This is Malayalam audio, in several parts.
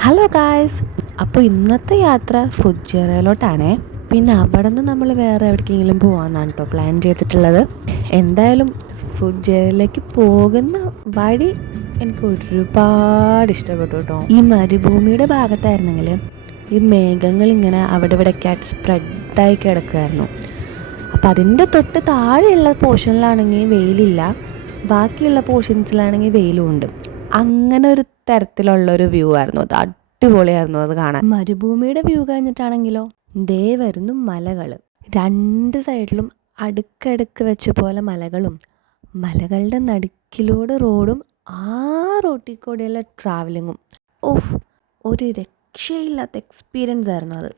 ഹലോ ഗായ്സ്, അപ്പോൾ ഇന്നത്തെ യാത്ര ഫുജിയറയിലോട്ടാണേ. പിന്നെ അവിടെ നിന്ന് നമ്മൾ വേറെ എവിടേക്കെങ്കിലും പോകാമെന്നാണ് കേട്ടോ പ്ലാൻ ചെയ്തിട്ടുള്ളത്. എന്തായാലും ഫുജിയറയിലേക്ക് പോകുന്ന വഴി എനിക്ക് ഒരുപാട് ഇഷ്ടപ്പെട്ടു കേട്ടോ. ഈ മരുഭൂമിയുടെ ഭാഗത്തായിരുന്നെങ്കിൽ ഈ മേഘങ്ങൾ ഇങ്ങനെ അവിടെ ഇവിടെയൊക്കെയായിട്ട് സ്പ്രെഡായി കിടക്കുമായിരുന്നു. അപ്പം അതിൻ്റെ തൊട്ട് താഴെയുള്ള പോർഷനിലാണെങ്കിൽ വെയിലില്ല, ബാക്കിയുള്ള പോർഷൻസിലാണെങ്കിൽ വെയിലും ഉണ്ട്. അങ്ങനെ ഒരു തരത്തിലുള്ളൊരു വ്യൂ ആയിരുന്നു അത്. അടിപൊളിയായിരുന്നു അത് കാണാൻ. മരുഭൂമിയുടെ വ്യൂ കഴിഞ്ഞിട്ടാണെങ്കിലോ ദേ വരുന്നു മലകൾ. രണ്ട് സൈഡിലും അടുക്കടുക്ക് വെച്ച പോലെ മലകളും, മലകളുടെ നടുക്കിലൂടെ റോഡും, ആ റോട്ടിൽ കൂടെയുള്ള ട്രാവലിങ്ങും. ഓഹ്, ഒരു രക്ഷയില്ലാത്ത എക്സ്പീരിയൻസ് ആയിരുന്നു അത്.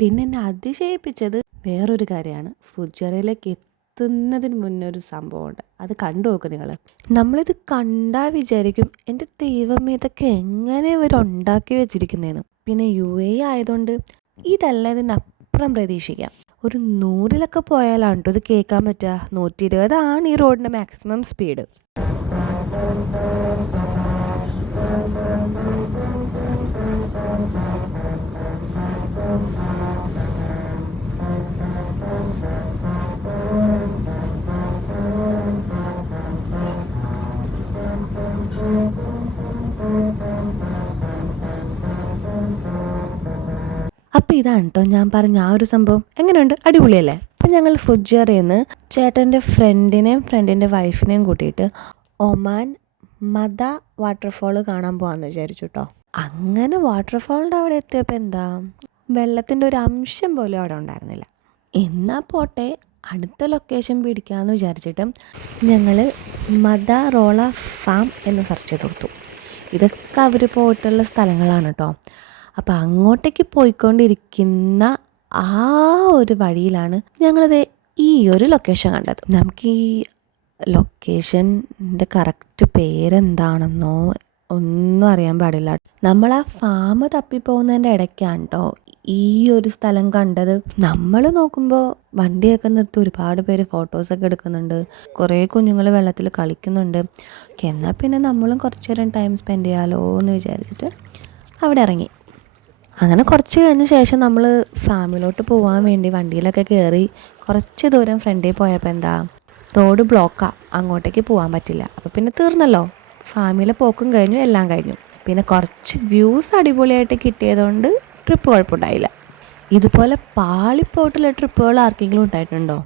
പിന്നെ എന്നെ അതിശയിപ്പിച്ചത് വേറൊരു കാര്യമാണ്. ഫുജിയറയിലേക്ക് എത്തുന്നതിന് മുന്നേ ഒരു സംഭവമുണ്ട്, അത് കണ്ടു നോക്ക് നിങ്ങൾ. നമ്മളിത് കണ്ടാൽ വിചാരിക്കും എൻ്റെ ദൈവമേ ഇതൊക്കെ എങ്ങനെ ഇവരുണ്ടാക്കി വെച്ചിരിക്കുന്നതെന്ന്. പിന്നെ UAE ആയതുകൊണ്ട് ഇതല്ല ഇതിനപ്പുറം പ്രതീക്ഷിക്കാം. ഒരു 100-ലൊക്കെ പോയാലാണ് കേട്ടോ ഇത് കേൾക്കാൻ പറ്റുക. 120 ഈ റോഡിൻ്റെ മാക്സിമം സ്പീഡ്. അപ്പോൾ ഇതാണ് കേട്ടോ ഞാൻ പറഞ്ഞ ആ ഒരു സംഭവം. എങ്ങനെയുണ്ട്? അടിപൊളിയല്ലേ? അപ്പം ഞങ്ങൾ ഫുജിയറയിൽ നിന്ന് ചേട്ടൻ്റെ ഫ്രണ്ടിൻ്റെ വൈഫിനെയും കൂട്ടിയിട്ട് ഒമാൻ മദ വാട്ടർഫോൾ കാണാൻ പോകാമെന്ന് വിചാരിച്ചു കേട്ടോ. അങ്ങനെ വാട്ടർഫോളിൻ്റെ അവിടെ എത്തിയപ്പോൾ എന്താ, വെള്ളത്തിൻ്റെ ഒരു അംശം പോലും അവിടെ ഉണ്ടായിരുന്നില്ല. എന്നാൽ പോട്ടെ, അടുത്ത ലൊക്കേഷൻ പിടിക്കാമെന്ന് വിചാരിച്ചിട്ട് ഞങ്ങൾ മദ റോള ഫാം എന്ന് സെർച്ച് ചെയ്ത് കൊടുത്തു. ഇതൊക്കെ അവർ പോയിട്ടുള്ള സ്ഥലങ്ങളാണ് കേട്ടോ. അപ്പോൾ അങ്ങോട്ടേക്ക് പോയിക്കൊണ്ടിരിക്കുന്ന ആ ഒരു വഴിയിലാണ് ഞങ്ങളത് ഈ ഒരു ലൊക്കേഷൻ കണ്ടത്. നമുക്ക് ഈ ലൊക്കേഷൻ്റെ കറക്റ്റ് പേരെന്താണെന്നോ ഒന്നും അറിയാൻ പാടില്ല. നമ്മൾ ആ ഫാം തപ്പിപ്പോകുന്നതിൻ്റെ ഇടയ്ക്കാണ് കേട്ടോ ഈ ഒരു സ്ഥലം കണ്ടത്. നമ്മൾ നോക്കുമ്പോൾ വണ്ടിയൊക്കെ നിർത്തി ഒരുപാട് പേര് ഫോട്ടോസൊക്കെ എടുക്കുന്നുണ്ട്, കുറേ കുഞ്ഞുങ്ങൾ വെള്ളത്തിൽ കളിക്കുന്നുണ്ട്. എന്നാൽ പിന്നെ നമ്മളും കുറച്ച് നേരം ടൈം സ്പെൻഡ് ചെയ്യാമല്ലോ എന്ന് വിചാരിച്ചിട്ട് അവിടെ ഇറങ്ങി. അങ്ങനെ കുറച്ച് കഴിഞ്ഞ ശേഷം നമ്മൾ ഫാമിലോട്ട് പോകാൻ വേണ്ടി വണ്ടിയിലൊക്കെ കയറി കുറച്ച് ദൂരം ഫ്രണ്ടിൽ പോയപ്പോൾ എന്താ, റോഡ് ബ്ലോക്കാണ്, അങ്ങോട്ടേക്ക് പോകാൻ പറ്റില്ല. അപ്പോൾ പിന്നെ തീർന്നല്ലോ, ഫാമിലെ പോക്കും കഴിഞ്ഞു, എല്ലാം കഴിഞ്ഞു. പിന്നെ കുറച്ച് വ്യൂസ് അടിപൊളിയായിട്ട് കിട്ടിയതുകൊണ്ട് ട്രിപ്പ് കുഴപ്പമുണ്ടായില്ല. ഇതുപോലെ പാളിപ്പോയിട്ടുള്ള ട്രിപ്പുകൾ ആർക്കെങ്കിലും ഉണ്ടായിട്ടുണ്ടോ?